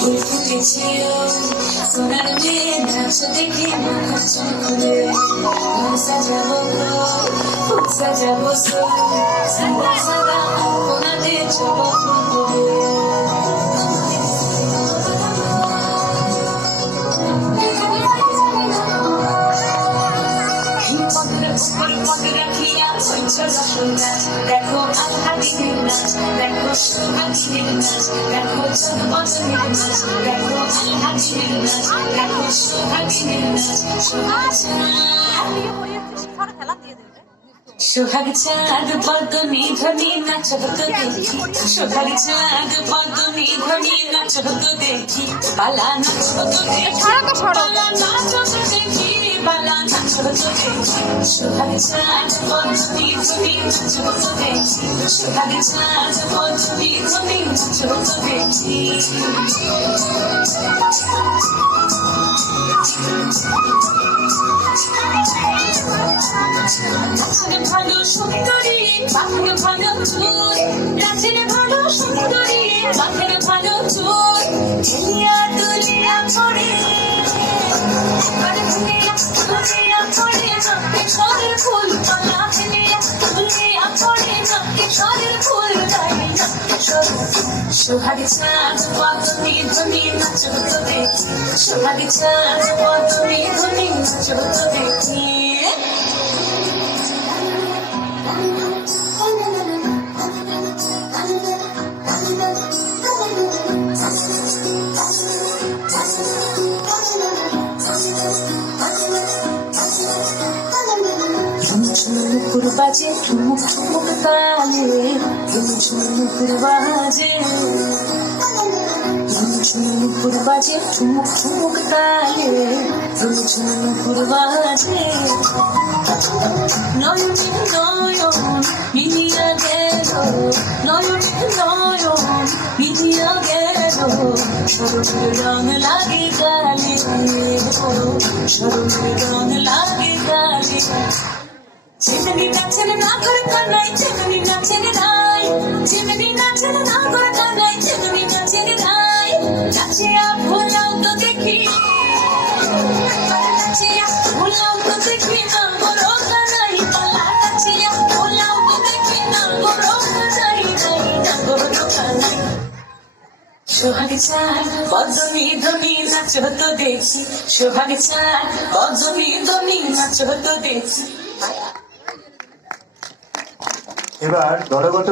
ফুল ফুটেছিল সোনার মেয়ে নাচ দেখে মাথা চুল খুলে ঘর সাজাবো ফুল সাজাবো সাদা সাদা কোনাদের যাবো দেখো আলহাদিনের নাচ দেখো সুহাদিনের নাচ দেখো চন্দ্রবদনের নাচ দেখো আলহাদিনের নাচ দেখো সুহাদিনের নাচ সোহাগ চাঁদ বদনি ধ্বনি নাচ হতো দেখি সোহাগ চাঁদ বদনি ধ্বনি নাচ হতো দেখি বালা নাচ হতো দেখি বালা নাচ হতো দেখি বালা নাচ হতো দেখি সোহাগ চাঁদ বদনি ধ্বনি নাচ হতো দেখি সোহাগ চাঁদ বদনি ধ্বনি নাচ হতো দেখি ভালো সুন্দরী বাপের ভালো চুল রাতের ভালো সুন্দরী বাপের ভালো চুল খেলিয়া দুলিয়া পড়ে দুলিয়া পড়ে নাকে সরের ফুল পালা খেলিয়া দুলিয়া পড়ে নাকে সরের ফুল সোহাগ চাঁদ বদনি ধ্বনি নাচ হতো দেখি সোহাগ চাঁদ বদনি ধ্বনি নাচ হতো দেখি ঝুমঝুমুকুর বাজে ঠুমুক ঠুমুক তালে ঝুমঝুমুকুর বাজে ঝুমঝুমুকুর বাজে ঠুমুক ঠুমুক তালে ঝুমঝুমুকুর বাজে নয়নে নয়ন মিলিয়া গেল নয়নে নয়ন মিলিয়া গেল সরমের রং লাগে গালে সরমের রং লাগে গালে যেমনি নাচেন না করে কানাই যেমনি নাচেন নাই যেমনি নাচেন না করে কানাই যেমনি নাচেন নাই নাচিয়া ভোলাও তো দেখি নাচিয়া ভোলাও তো দেখি না বড় কানাই পালা নাচিয়া ভোলাও তো দেখি না বড় কানাই না বড় কানাই সোহাগ চাঁদ বদনি ধ্বনি নাচ হতো দেখি সোহাগ চাঁদ বদনি ধ্বনি নাচ হতো দেখি এবার দলগত